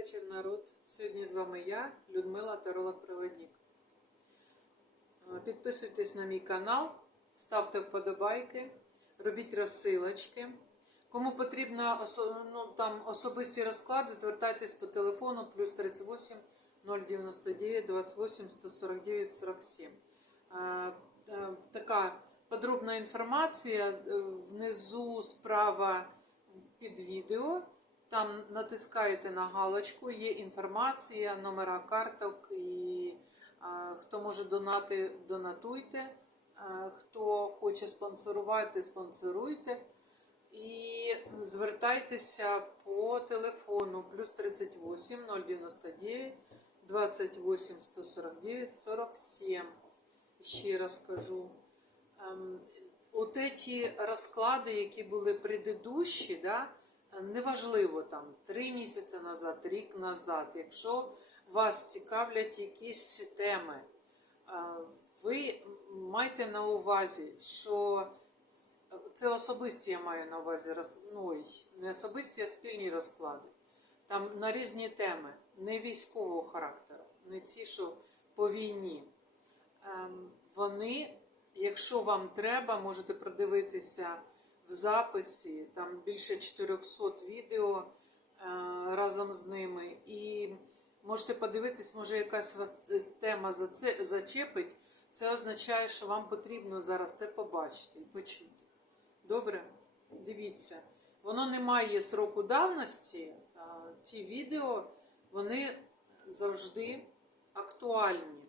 вечір, народ. Сьогодні з вами я, Людмила Таролог-Проводник. Е, Підписуйтесь на мій канал, ставте вподобайки, робіть розсилочки. Кому потрібно ну, там, особисті розклади, звертайтесь по телефону плюс 38 099 28 149 47. Е, е, Така подробна інформація е, внизу справа під відео. Там натискаєте на галочку, є інформація, номера карток і а, хто може донати, донатуйте. А, хто хоче спонсорувати, спонсоруйте. І звертайтеся по телефону плюс 38 099 28 149 47. Ще раз кажу. Ем, От ці розклади, які були предыдущі, да, неважливо там три місяці назад, рік назад, якщо вас цікавлять якісь теми, ви майте на увазі, що це особисті я маю на увазі, ну, не особисті, а спільні розклади. Там на різні теми, не військового характеру, не ті, що по війні. Ем, Вони, якщо вам треба, можете продивитися в записі, там більше 400 відео е, разом з ними. І можете подивитись, може якась вас е, тема зачепить. Це означає, що вам потрібно зараз це побачити і почути. Добре? Дивіться. Воно не має сроку давності. Ті відео, вони завжди актуальні.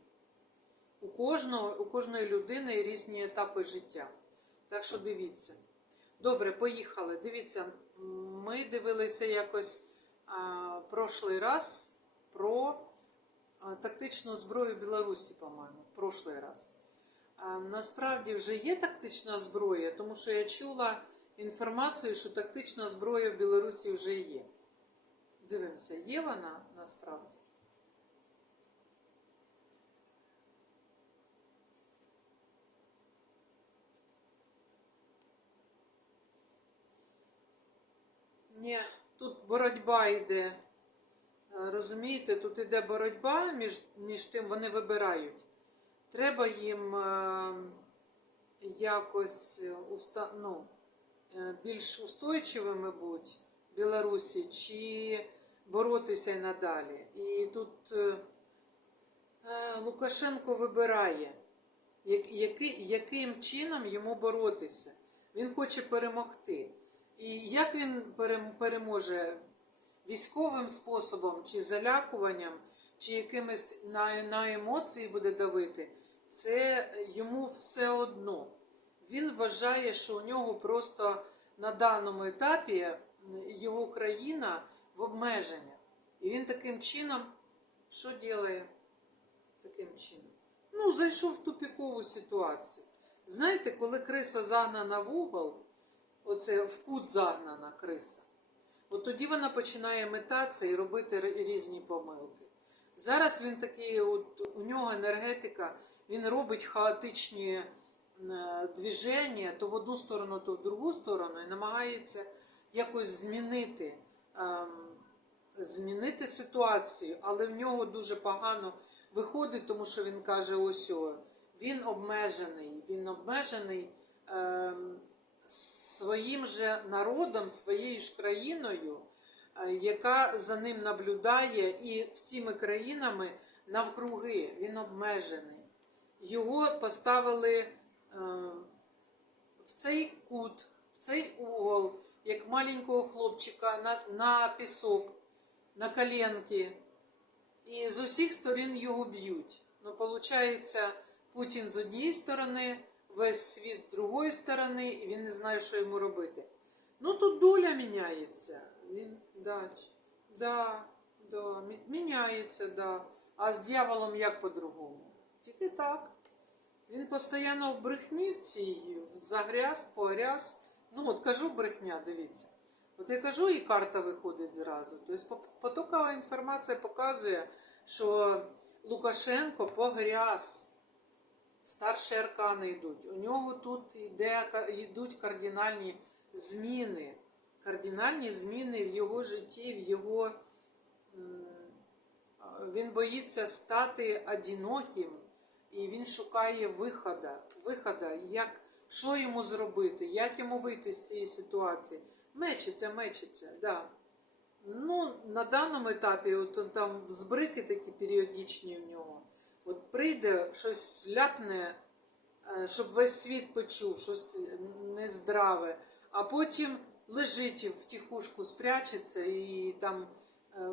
У кожного, у кожної людини різні етапи життя. Так що дивіться. Добре, поїхали. Дивіться, ми дивилися якось а, прошлий раз про а, тактичну зброю Білорусі, по-моєму. Прошлий раз. А, насправді вже є тактична зброя, тому що я чула інформацію, що тактична зброя в Білорусі вже є. Дивимося, є вона насправді? Ні, тут боротьба йде. Е, Розумієте, тут йде боротьба між, між тим, вони вибирають. Треба їм е, якось уста, ну, е, більш устойчивими бути Білорусі, чи боротися й надалі. І тут е, е, Лукашенко вибирає, як- який, яким чином йому боротися. Він хоче перемогти. І як він переможе військовим способом, чи залякуванням, чи якимись на, на емоції буде давити, це йому все одно. Він вважає, що у нього просто на даному етапі його країна в обмеженнях. І він таким чином, що робить? Таким чином. Ну, зайшов в тупікову ситуацію. Знаєте, коли криса загнана в угол, оце в кут загнана криса, от тоді вона починає метатися і робити різні помилки. Зараз він такий, от у нього енергетика, він робить хаотичні е, движення то в одну сторону, то в другу сторону, і намагається якось змінити, ем, змінити ситуацію, але в нього дуже погано виходить, тому що він каже: ось він обмежений, він обмежений ем, своїм же народом, своєю ж країною, е, яка за ним наблюдає, і всіми країнами навкруги він обмежений. Його поставили е, в цей кут, в цей угол, як маленького хлопчика на, на пісок, на коленки. І з усіх сторін його б'ють. Ну, виходить, Путін з однієї сторони, весь світ з другої сторони, і він не знає, що йому робити. Ну, тут доля міняється. Він, да, да, да, міняється, да. А з дьяволом як по-другому? Тільки так. Він постійно в брехні в цій, загряз, погряз. Ну, от кажу брехня, дивіться. От я кажу, і карта виходить зразу. Тобто потокова інформація показує, що Лукашенко погряз. Старші аркани йдуть. У нього тут йде, йдуть кардинальні зміни. Кардинальні зміни в його житті, в його він боїться стати одиноким, і він шукає вихода, вихода, як, що йому зробити, як йому вийти з цієї ситуації. Мечиться, мечиться, да. Ну, на даному етапі, от там збрики такі періодичні. От прийде, щось ляпне, е, щоб весь світ почув, щось нездраве, а потім лежить в тихушку, спрячеться і там, е,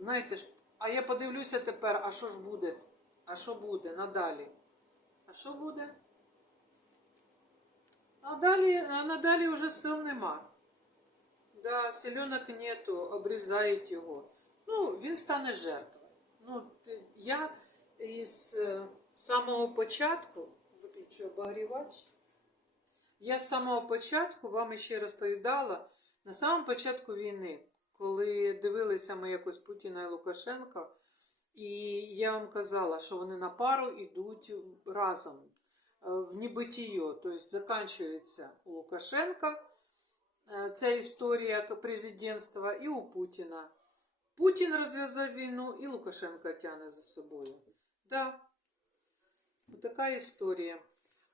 знаєте а я подивлюся тепер, а що ж буде? А що буде надалі? А що буде? А далі, а надалі вже сил нема. Да, селенок нету, обрізають його. Ну, він стане жертвою. Ну, я із е, самого початку, виключу обогрівач, я з самого початку вам ще розповідала, на самому початку війни, коли дивилися ми якось Путіна і Лукашенка, і я вам казала, що вони на пару йдуть разом е, в небитіє, тобто закінчується у Лукашенка е, ця історія президентства і у Путіна. Путін розв'язав війну і Лукашенко тягне за собою. Да. Ось така історія.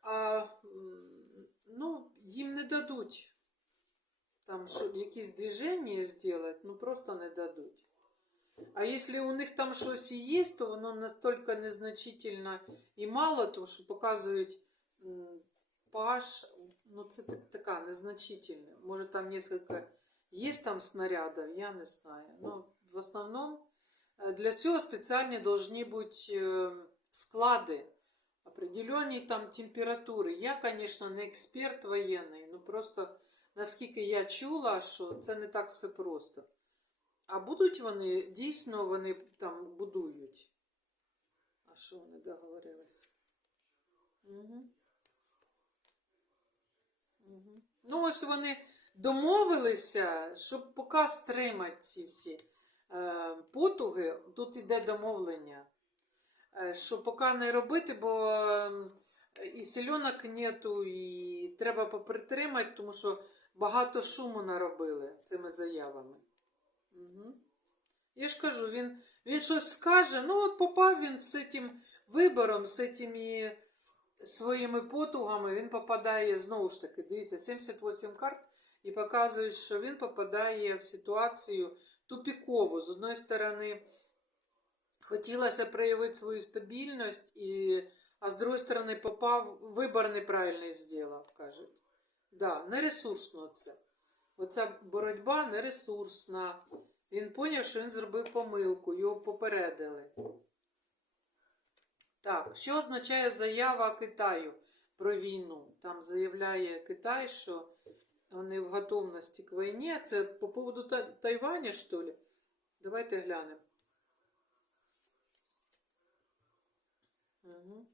А м, ну, їм не дадуть там що, якісь движення зробити, ну просто не дадуть. А якщо у них там щось і є, то воно настільки незначительно і мало, тому що показують м, паш, ну це так, така незначительна. Може там несколько є там снарядів, я не знаю. Ну, в основному е, для цього спеціальні повинні бути е, склади, определенні там температури. Я, звісно, не експерт воєнний, ну просто наскільки я чула, що це не так все просто. А будуть вони, дійсно вони там будують. А що вони договорились? Угу. Угу. Ну, ось вони домовилися, щоб поки стримати ці всі потуги, тут іде домовлення. Е, що поки не робити, бо е, і селенок нету, і треба попритримати, тому що багато шуму наробили цими заявами. Угу. Я ж кажу, він, він щось скаже, ну от попав він з цим вибором, з цими своїми потугами, він попадає, знову ж таки, дивіться, 78 карт, і показують, що він попадає в ситуацію тупікову. З одної сторони, хотілося проявити свою стабільність, і, а з другої сторони, попав, вибор неправильний зробив, кажуть. Да, нересурсно це. Оця боротьба нересурсна. Він поняв, що він зробив помилку, його попередили. Так, що означає заява Китаю про війну? Там заявляє Китай, що вони в готовності к війні. Це по поводу Та- Тайваня, що ли? Давайте глянемо. Угу.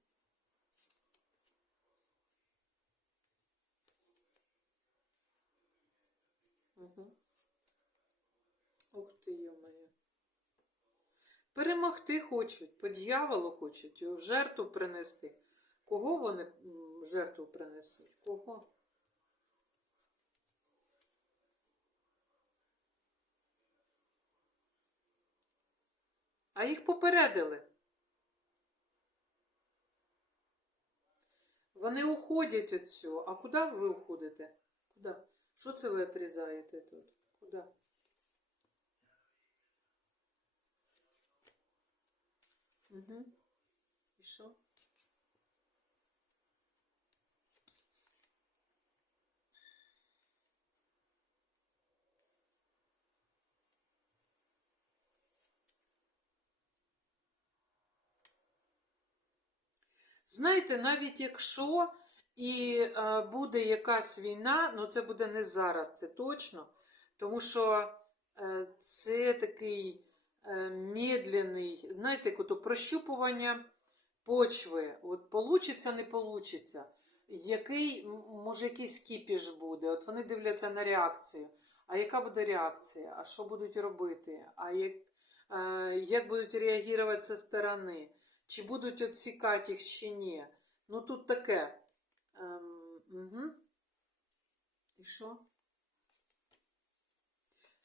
Угу. Ух ти, йо-моє. Перемогти хочуть, по дьяволу хочуть, в жертву принести. Кого вони жертву принесуть? Кого? А їх попередили. Вони уходять від цього. А куди ви уходите? Куди? Що це ви отрізаєте тут? Куди? Угу. І що? Знаєте, навіть якщо і е, буде якась війна, ну це буде не зараз, це точно. Тому що е, це такий е, медленний, знаєте, як прощупування почви. От получиться, не получиться. Який, може, якийсь кіпіш буде. От вони дивляться на реакцію. А яка буде реакція? А що будуть робити? А як, як будуть реагувати зі сторони? Чи будуть відсікати їх, чи ні? Ну тут таке. Ем, угу. І що?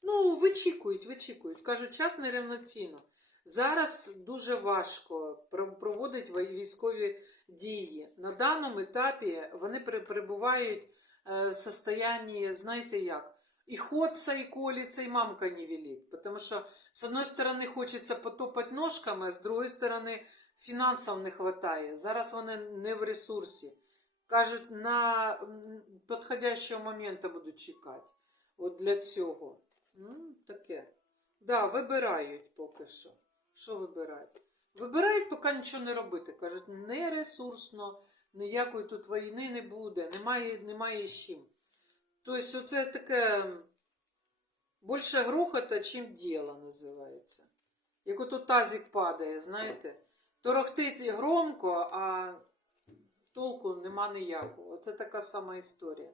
Ну, вичікують, вичікують. Кажуть, час нерівноцінно. Зараз дуже важко про- проводить військові дії. На даному етапі вони пере- перебувають е, в состоянии, знаєте як, і ходца, і колиться, і мамка не велит. Потому що, з одної сторони, хочеться потопати ножками, а з другої сторони, фінансів не вистачає. Зараз вони не в ресурсі. Кажуть, на підходящого моменту будуть чекати. От для цього. Ну, таке. Да, вибирають поки що. Що вибирають? Вибирають, поки нічого не робити. Кажуть, не ресурсно, ніякої тут війни не буде, немає, немає з чим. Тобто, оце таке більше грохота, чим діло називається. Як ото тазик падає, знаєте, торохтить громко, а толку нема ніякого. Оце така сама історія.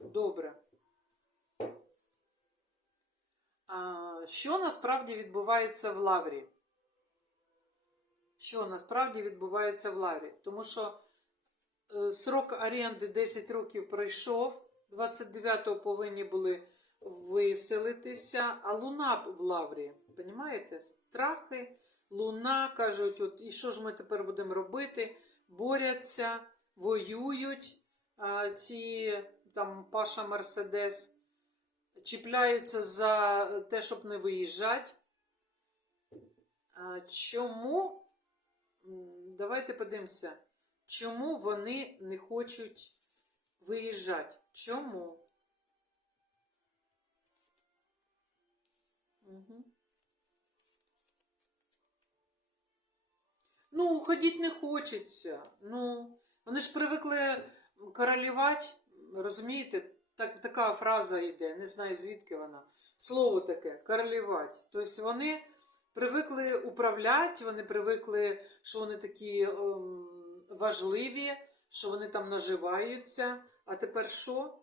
Добре. А, що насправді відбувається в лаврі? Що насправді відбувається в лаврі? Тому що е, срок оренди 10 років пройшов, 29-го повинні були виселитися, а луна в лаврі. Понімаєте? Страхи, луна кажуть, от, і що ж ми тепер будемо робити? Борються, воюють а, ці там Паша Мерседес чіпляються за те, щоб не виїжджати. А, Чому? Давайте подивимося, чому вони не хочуть виїжджати? Чому? Угу. Ну, ходіть не хочеться. Ну, вони ж привикли королювати, розумієте? Так, така фраза йде, не знаю звідки вона. Слово таке королювати. Тобто вони привикли управляти, вони привикли, що вони такі ем, важливі, що вони там наживаються. А тепер що?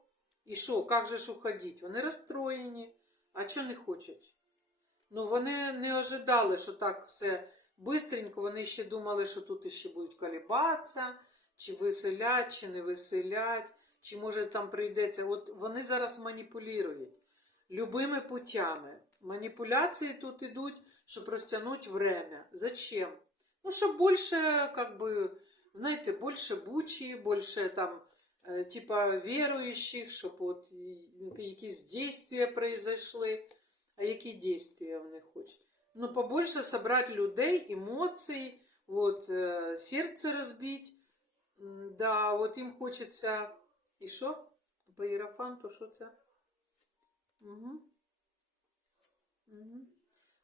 І що? Як же ж уходити? Вони розстроєні. А чого не хочуть? Ну, вони не ожидали, що так все бистренько. Вони ще думали, що тут ще будуть колібатися, чи виселять, чи не виселять, чи може там прийдеться. От вони зараз маніпулюють любими путями. Маніпуляції тут ідуть, щоб розтягнути время. Зачем? Ну, щоб більше, как бы, знаєте, більше бучі, більше там, е, типа, віруючих, щоб от якісь дійства произошли. А які дійства вони хочуть? Ну, побольше собрать людей, емоцій, от, е, серце розбити. Да, от їм хочеться. І що? По Єрофанту, що це? Угу. Угу.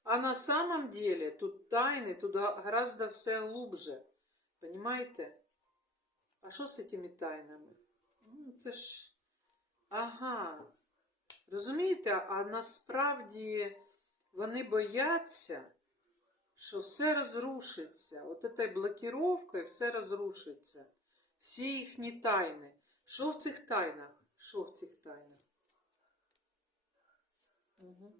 А на самом деле тут тайны, тут гораздо все глубже. Понимаете? А що з цими тайнами? Ну, це ж. Ага. Розумієте, а насправді вони бояться, що все розрушиться. От этой блокировкою все розрушиться. Всі їхні тайни. Що в цих тайнах? Що в цих тайнах? Угу.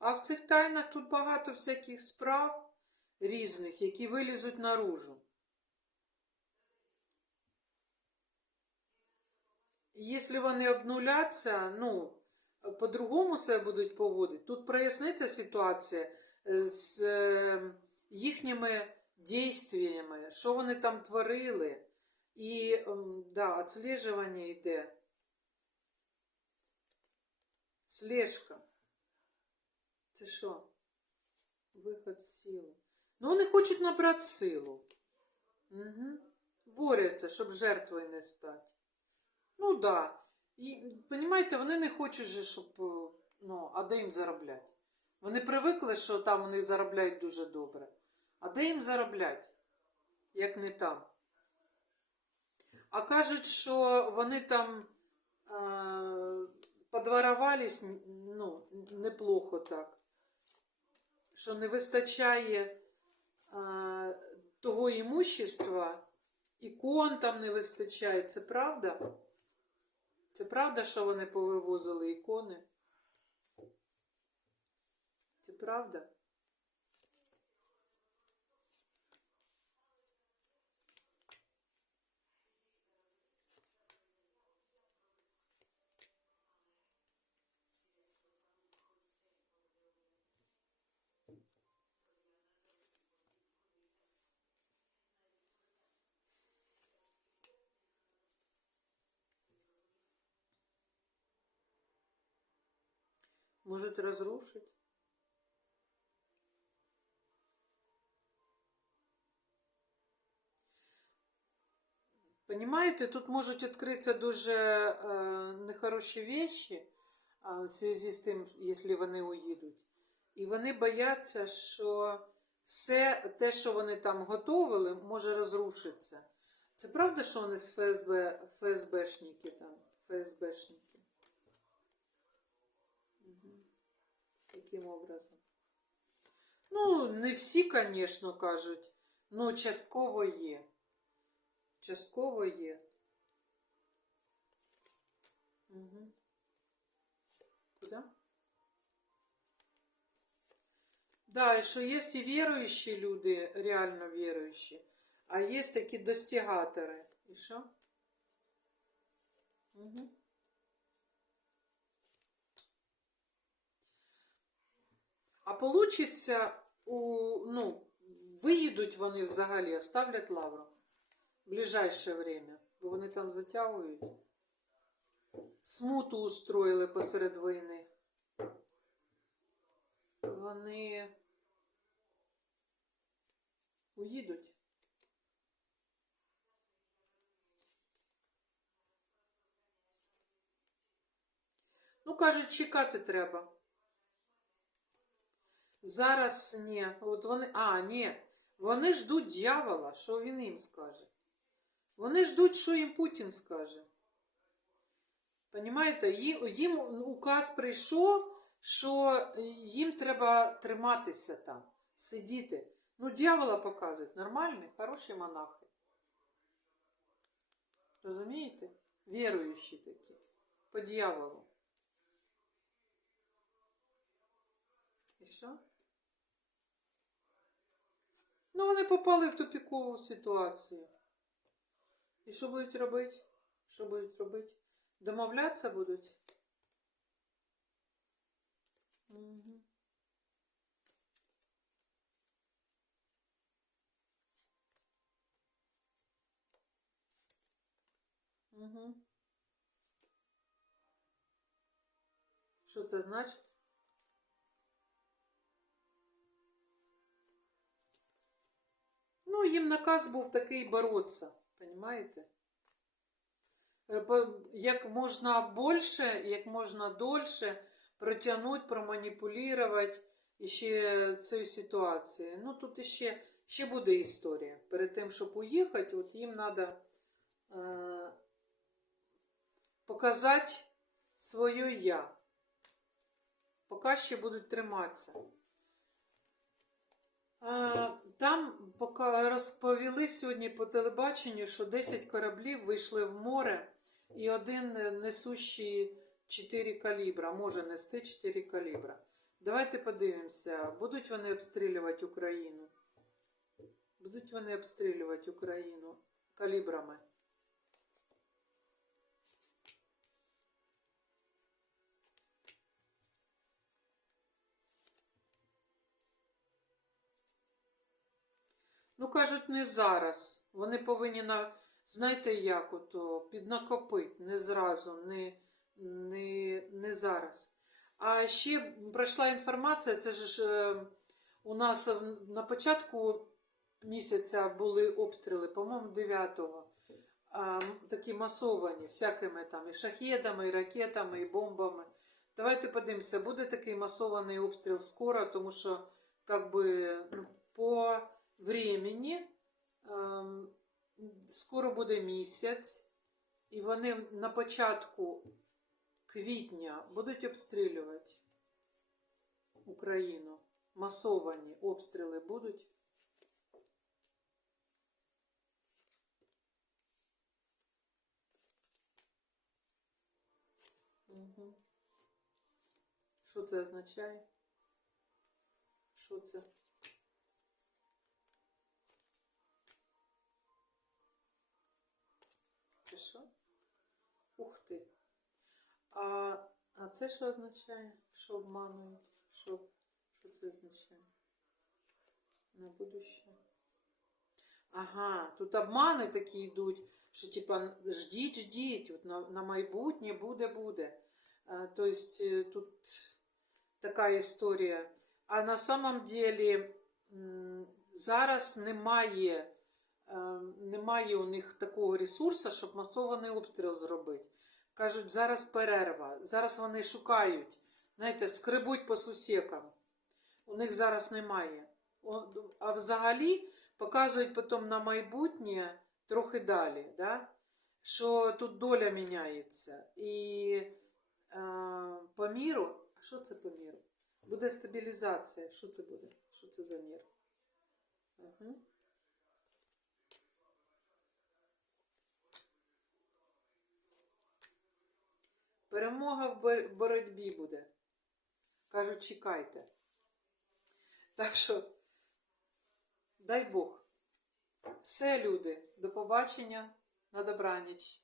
А в цих тайнах тут багато всяких справ різних, які вилізуть наружу. Якщо вони обнуляться, ну, по-другому себе будуть поводити. Тут проясниться ситуація е, з е, їхніми дійствиями, що вони там творили. І ем, да, відслежування йде. Слежка. Це що? Виход в силу. Ну, вони хочуть набрати силу. Угу. Борються, щоб жертвою не стати. Ну так. Да. І, розумієте, вони не хочуть, же, щоб, е, ну, а де їм заробляти? Вони привикли, що там вони заробляють дуже добре. А де їм заробляти, як не там? А кажуть, що вони там е, подворовались, ну, неплохо так. Що не вистачає а, того імущества, ікон там не вистачає. Це правда? Це правда, що вони повивозили ікони? Це правда? Может разрушить? Понимаете, тут можуть відкритися дуже е, нехороші вещи а, в зв'язку з тим, якщо вони уїдуть. І вони бояться, що все те, що вони там готовили, може розрушитися. Це правда, що вони з ФСБ, ФСБшники там, ФСБшники? Таким образом. Ну, не всі, звісно, кажуть, ну, частково є. Частково є. Угу. Куда? Да, і що є і віруючі люди, реально віруючі, а є такі достигатори. І що? Угу. А получиться у, ну, виїдуть вони взагалі, оставлять лавру в ближайшее время, бо вони там затягують. Смуту устроїли посеред війни. Вони уїдуть. Ну, кажуть, чекати треба. Зараз ні. От вони. А, ні. Вони ждуть дьявола, що він їм скаже. Вони ждуть, що їм Путін скаже. Понімаєте, їм, указ прийшов, що їм треба триматися там, сидіти. Ну, дьявола показують. Нормальні, хороші монахи. Розумієте? Віруючі такі. По дьяволу. І що? Ну, вони попали в тупікову ситуацію. І що будуть робити? Що будуть робити? Домовлятися будуть? Угу. Угу. Що це значить? Їм наказ був такий боротися, понимаєте? Е, Як можна більше, як можна дольше протягнути, проманіпулювати ще цією ситуацією. Ну, тут ще, ще буде історія. Перед тим, щоб уїхати, от їм треба е, показати своє я. Поки ще будуть триматися. Е, Там розповіли сьогодні по телебаченню, що 10 кораблів вийшли в море і один несущий 4 калібра, може нести 4 калібра. Давайте подивимося, будуть вони обстрілювати Україну? Будуть вони обстрілювати Україну калібрами? Ну, кажуть, не зараз. Вони повинні на. Знаєте як, ото піднакопити, не зразу, не, не, не зараз. А ще пройшла інформація, це ж е, у нас на початку місяця були обстріли, по-моєму, 9-го. А, такі масовані, всякими там і шахедами, і ракетами, і бомбами. Давайте подивимося, буде такий масований обстріл скоро, тому що как би, ну, по времени ем, скоро буде місяць, і вони на початку квітня будуть обстрілювати Україну. Масовані обстріли будуть. Угу. Що це означає? Що це? Що? Ух ти. А, а це що означає? Що обманують? Що, що це означає? На будущее. Ага, тут обмани такі йдуть, що типа ждіть, ждіть, от на, на майбутнє буде, буде. А, то есть е, тут така історія. А на самом деле зараз немає, немає у них такого ресурсу, щоб масований обстріл зробити. Кажуть, зараз перерва. Зараз вони шукають, знаєте, скребуть по сусікам. У них зараз немає. А взагалі показують потім на майбутнє трохи далі, да? що тут доля міняється. І е, по міру, що це по міру? Буде стабілізація. Що це буде? Що це за мір? Угу. Перемога в боротьбі буде. Кажуть, чекайте. Так що, дай Бог. Все, люди, до побачення на добраніч.